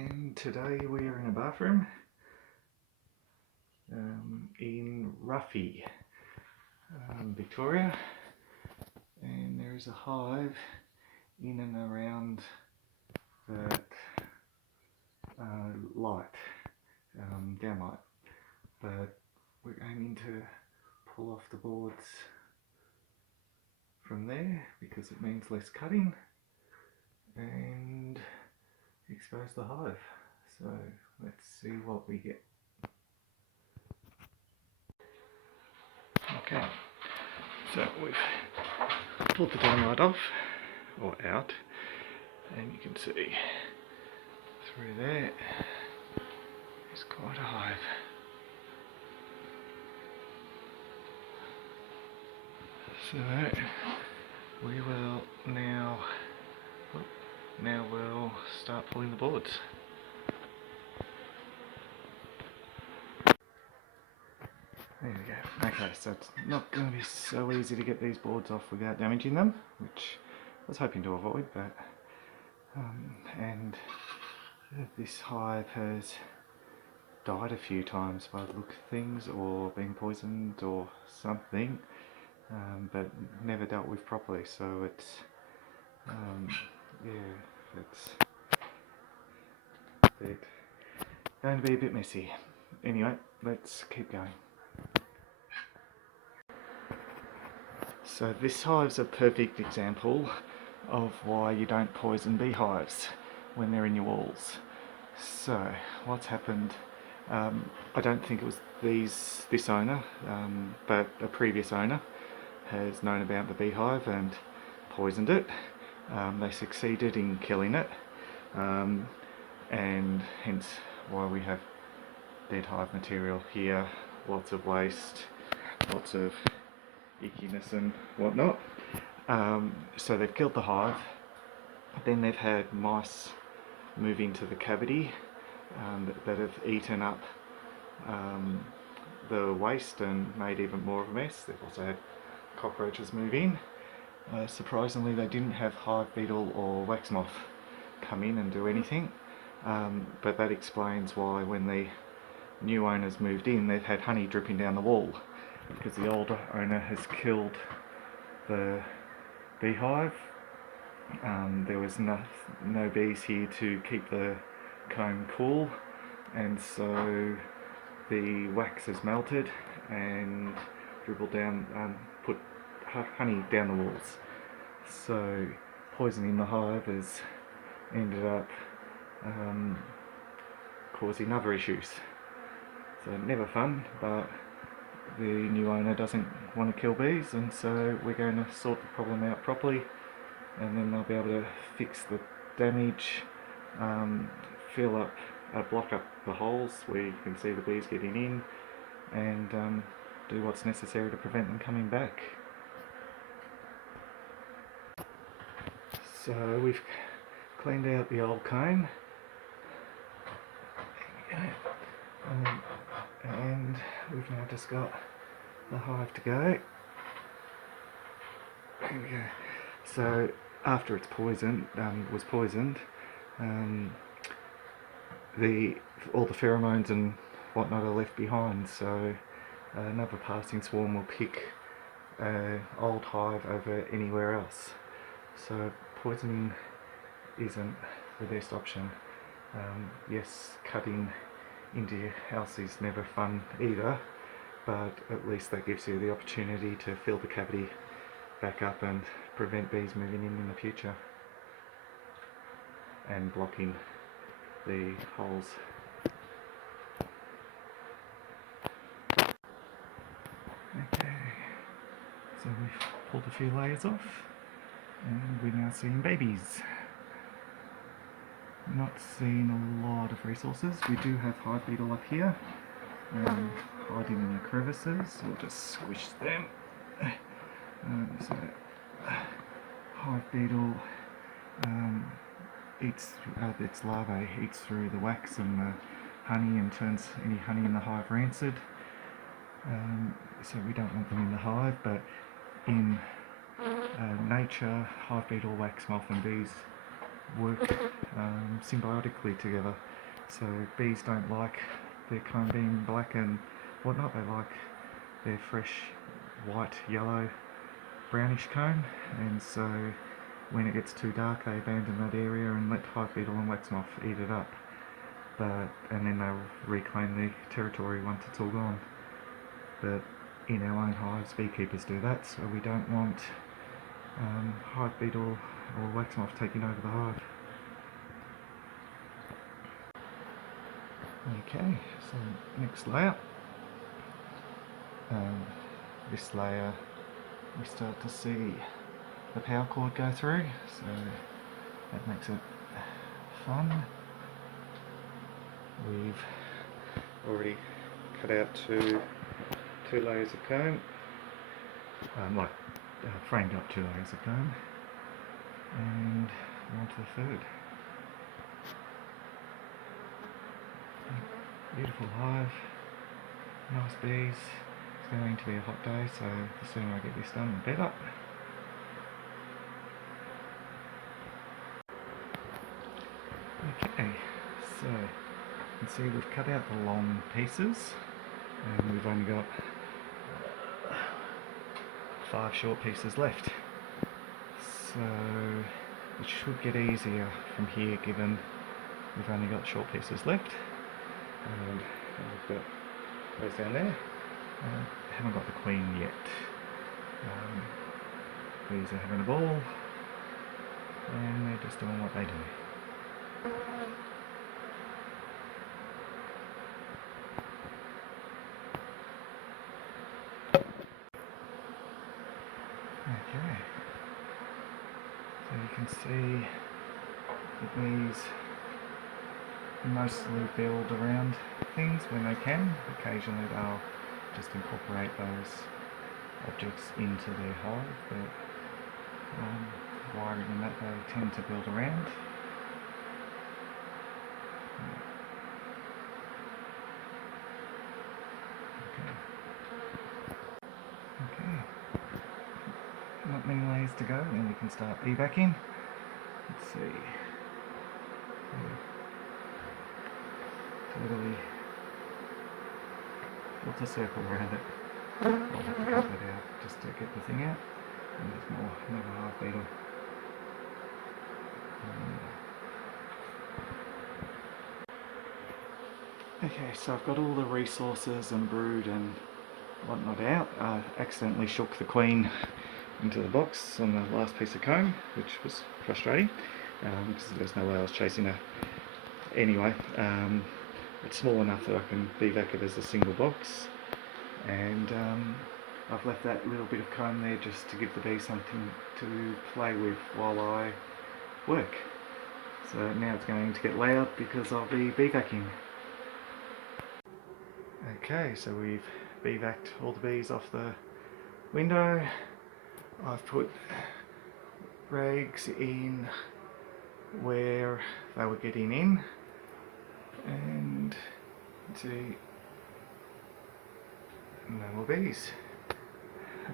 and today we are in a bathroom in Ruffy, Victoria, and there is a hive in and around that light, downlight, but we're aiming to pull off the boards from there because it means less cutting and expose the hive. So let's see what we get. Okay, so we've pulled the downlight off or out, and you can see through there is quite a hive. So we will now we'll start pulling the boards. There we go. Okay, so it's not going to be so easy to get these boards off without damaging them, which I was hoping to avoid, but and this hive has died a few times by the look of things, or been poisoned or something, but never dealt with properly, so it's it's going to be a bit messy. Anyway, let's keep going. So this hive's a perfect example of why you don't poison beehives when they're in your walls. So what's happened, I don't think it was this owner, but a previous owner has known about the beehive and poisoned it. They succeeded in killing it, and hence why we have dead hive material here, lots of waste, lots of ickiness and whatnot. So they've killed the hive, then they've had mice move into the cavity that have eaten up the waste and made even more of a mess. They've also had cockroaches move in. Surprisingly, they didn't have hive beetle or wax moth come in and do anything, but that explains why when the new owners moved in, they've had honey dripping down the wall, because the older owner has killed the beehive. There was no bees here to keep the comb cool, and so the wax has melted and dribbled down, put honey down the walls. So poisoning the hive has ended up causing other issues. So never fun, but the new owner doesn't want to kill bees, and so we're going to sort the problem out properly, and then they'll be able to fix the damage, block up the holes where you can see the bees getting in, and do what's necessary to prevent them coming back. So we've cleaned out the old comb, and we've now just got the hive to go. There we go. So after it's was poisoned, all the pheromones and whatnot are left behind. So another passing swarm will pick old hive over anywhere else. So poisoning isn't the best option. Yes, cutting into your house is never fun either, but at least that gives you the opportunity to fill the cavity back up and prevent bees moving in the future and blocking the holes. Okay, so we've pulled a few layers off, and we're now seeing babies. Not seeing a lot of resources. We do have hive beetle up here, hiding in the crevices. We'll just squish them. So hive beetle eats its larvae eats through the wax and the honey and turns any honey in the hive rancid. So we don't want them in the hive, but in nature, hive beetle, wax moth and bees work symbiotically together. So bees don't like their comb being black and whatnot, they like their fresh white, yellow, brownish comb, and so when it gets too dark they abandon that area and let hive beetle and wax moth eat it up. And then they'll reclaim the territory once it's all gone. But in our own hives, beekeepers do that, so we don't want hive beetle or wax moth taking over the hive. Okay, so next layer. This layer we start to see the power cord go through, so that makes it fun. We've already cut out two layers of comb, framed up 2 layers of comb, and on to the third. Beautiful hive, nice bees. It's going to be a hot day, so the sooner I get this done the better. Okay, so you can see we've cut out the long pieces and we've only got 5 short pieces left. So it should get easier from here given we've only got short pieces left. And we've got those down there. Haven't got the queen yet. Bees are having a ball and they're just doing what they do. Okay, so you can see the bees mostly build around things when they can. Occasionally they'll just incorporate those objects into their hive, but wiring in that they tend to build around. Okay. Not many layers to go, then we can start bee-backing. Let's see. Totally built a circle around it. I'll have to cut that out just to get the thing out. And there's more, another hive beetle. Okay, so I've got all the resources and brood and whatnot out. I accidentally shook the queen into the box on the last piece of comb, which was frustrating because there's no way I was chasing her anyway. It's small enough that I can bee-vac it as a single box, and I've left that little bit of comb there just to give the bee something to play with while I work. So now it's going to get loud because I'll be bee-vacking. Okay, so we've bee-vacked all the bees off the window. I've put rags in where they were getting in, and see, no more bees,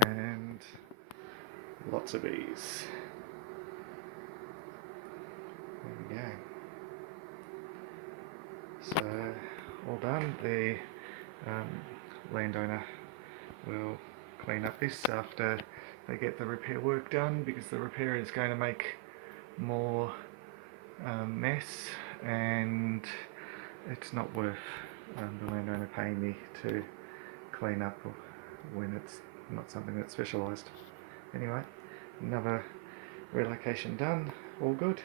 and lots of bees. There we go. So all done. The landowner will clean up this after they get the repair work done, because the repair is going to make more mess, and it's not worth the landowner paying me to clean up when it's not something that's specialised. Anyway, another relocation done, all good.